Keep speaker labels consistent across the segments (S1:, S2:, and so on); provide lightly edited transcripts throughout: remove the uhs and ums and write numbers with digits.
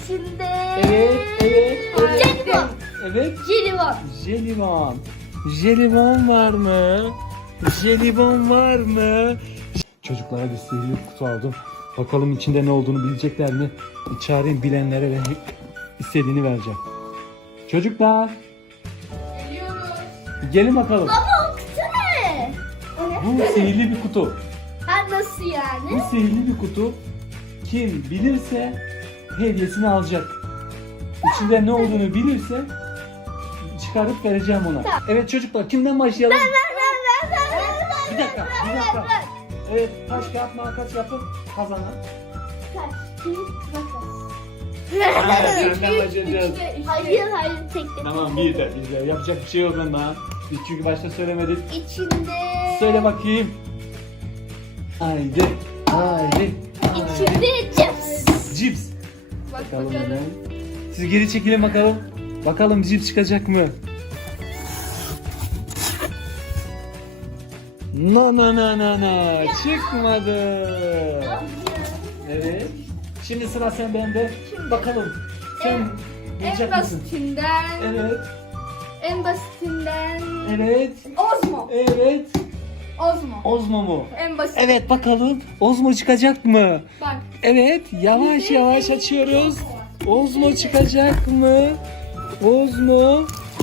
S1: İçinde.
S2: Evet.
S1: Jelibon.
S2: Evet.
S1: Jelibon.
S2: Jelibon. Jelibon var mı? Jelibon var mı? Çocuklara bir sihirli kutu aldım. Bakalım içinde ne olduğunu bilecekler mi? Çağırayım bilenlere ve istediğini vereceğim. Çocuklar
S3: Geliyoruz.
S2: gelin bakalım.
S1: Ama o kutu ne? O ne?
S2: Bu sihirli bir kutu.
S1: Ha, nasıl yani?
S2: Bu sihirli bir kutu. Kim bilirse hediyesini alacak. İçinde ne olduğunu bilirse çıkarıp vereceğim ona.
S1: Tamam.
S2: Evet çocuklar kimden başlayalım?
S1: Ver.
S2: Bir dakika. Evet taş kağıt makas yapıp kazanan.
S1: Taş, kağıt, makas.
S2: Senden başlayacağız.
S1: Hayır, tek.
S2: Tamam bir de yapacak bir şey yok ondan. Biz çünkü başta söylemedik.
S1: İçinde.
S2: Söyle bakayım. Haydi.
S1: İçinde cips.
S2: Cips.
S3: Bakalım.
S2: hemen. Siz geri çekilin bakalım. Bakalım cips çıkacak mı? No. Çıkmadı. Evet. Şimdi sıra sen bende. Bakalım. Sen
S3: En
S2: bilecek misin?
S3: basitinden.
S2: Evet.
S3: En basitinden.
S2: Evet.
S3: Ozmo.
S2: Evet.
S3: Ozmo.
S2: Ozmo mu?
S3: En basit.
S2: Evet bakalım. Ozmo çıkacak mı?
S3: Bak.
S2: Evet. Yavaş yavaş açıyoruz. Ozmo çıkacak mı? Ozmo.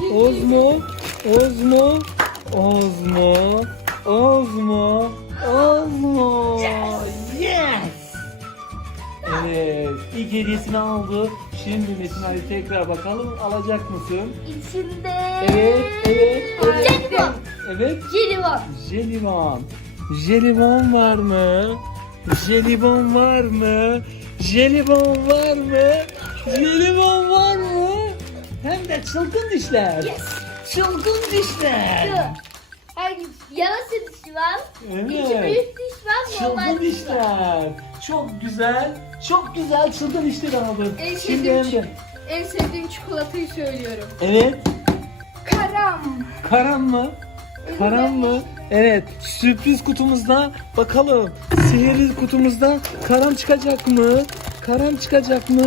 S2: Yes. Evet. İlk hediyesini aldı. Şimdi Metin Ali tekrar bakalım alacak mısın?
S1: İçinde.
S2: Evet.
S1: Jelibon.
S2: Evet.
S1: Jelibon.
S2: Jelibon. Jelibon var mı? Jelibon var mı? Jelibon var mı? Jelibon var mı? Hem de çılgın dişler.
S1: Yes.
S2: Çılgın dişler.
S1: Hangi yarası diş var? İki
S2: Evet.
S1: büyük diş var. Normal
S2: Çılgın
S1: diş var.
S2: dişler. Çok güzel çılgın dişler aldım.
S3: En
S2: Şimdi
S3: sevdiğim,
S2: hem de.
S3: en sevdiğim çikolatayı söylüyorum.
S2: Evet.
S3: Karam.
S2: Karan mı? Karan mı? Evet. Sürpriz kutumuzda bakalım. Sihirli kutumuzda karam çıkacak mı? Karam çıkacak mı?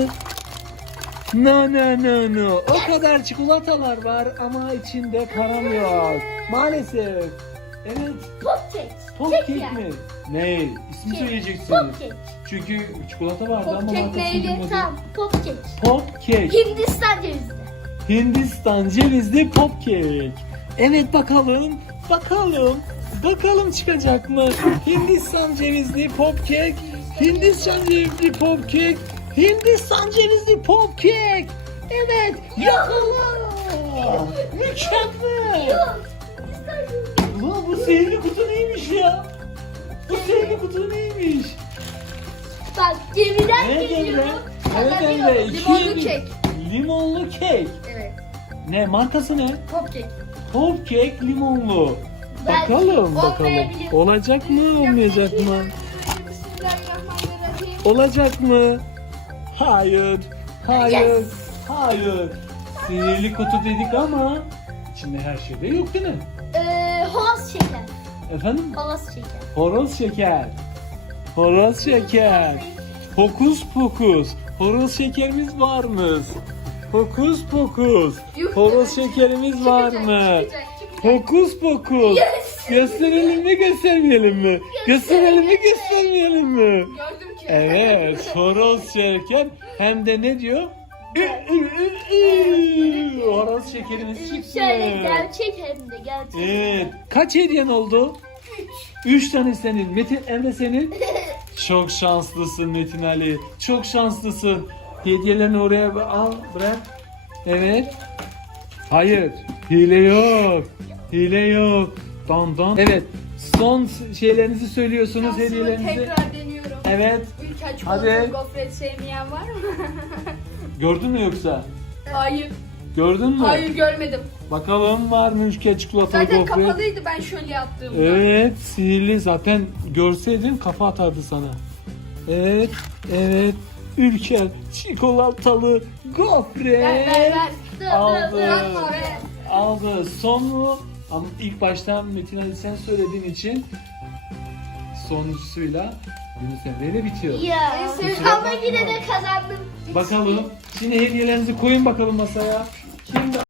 S2: No. O kadar çikolatalar var ama içinde karam yok. Maalesef. Evet.
S1: Popkek.
S2: Pop
S1: Kek
S2: cake
S1: yani.
S2: mi? Ne? İsmi
S1: Kek.
S2: söyleyeceksiniz.
S1: Popkek.
S2: Çünkü çikolata vardı ama
S3: Popkek
S2: markasını
S3: neydi?
S2: bilmedim.
S1: Tamam, popkek.
S2: Pop cake.
S1: Hindistan cevizli.
S2: Hindistan cevizli pop cake. Evet bakalım çıkacak mı? Hindistan cevizli pop cake. Hindistan cevizli pop cake. Hindistan cevizli pop cake. Evet yakala. Mükemmel.
S1: Yok. Hindistan cevizli.
S2: Ulan bu sihirli kutu neymiş ya? Bu sihirli kutu neymiş?
S1: Bak gemiden
S2: Evet
S1: geliyor.
S2: Emre. Evet Emre. İki
S3: Limonlu
S2: yedi-
S3: kek.
S2: Limonlu kek.
S3: Evet.
S2: Ne markası ne?
S3: Popkek.
S2: Pop cake limonlu.
S1: Belki
S2: Bakalım.
S1: olmayabilir.
S2: Olacak mı olmayacak mı?
S3: Bismillahirrahmanirrahim.
S2: Olacak mı? Hayır.
S1: Yes.
S2: Sihirli kutu dedik ama içinde her şey de yok değil mi?
S1: Horoz şeker.
S2: Efendim?
S1: Horoz şeker.
S2: Horoz şeker. Horoz şeker. Hokus pokus. Horoz şekerimiz var mı? Hokus pokus.
S3: Yuh
S2: Horoz
S3: demek.
S2: şekerimiz var mı?
S3: Çıkacak.
S2: Hokus pokus.
S1: Yes.
S2: Gösterelim mi göstermeyelim mi? Gösterelim mi göstermeyelim mi?
S3: Gördüm ki.
S2: Evet, horoz şeker hem de ne diyor? Horoz şekerimiz çıktı.
S1: Şöyle gerçek hem de gerçek.
S2: Evet. Kaç hediyen oldu? 3 tane senin. Metin Emre senin. Çok şanslısın Metin Ali. Çok şanslısın. Hediyelerini oraya al, bırak. Evet. Hayır. Hile yok. Dan. Evet. Son şeylerinizi söylüyorsunuz,
S3: Şansımı
S2: hediyelerinizi.
S3: tekrar deniyorum.
S2: Evet.
S3: Ülker
S2: Hadi.
S3: çikolatalı gofret sevmeyen var mı?
S2: Gördün mü yoksa?
S3: Hayır.
S2: Gördün mü?
S3: Hayır görmedim.
S2: Bakalım var mı ülke çikolatalı
S3: Zaten
S2: gofret?
S3: kapalıydı ben şöyle yaptığımda.
S2: Evet, sihirli. Zaten görseydin kafa atardı sana. Evet. Ülker çikolatalı gofret.
S3: Ver.
S2: Aldı.
S3: Bırakma be.
S2: Aldı. Son mu? Ama ilk baştan Metin Ali sen söylediğin için sonuncusuyla Yunus Emre ile bitiyor.
S1: Ya.
S3: En sevdiğim-
S1: Ama yine de kazandım.
S2: Bakalım. Şimdi hediyelerinizi koyun bakalım masaya. Şimdi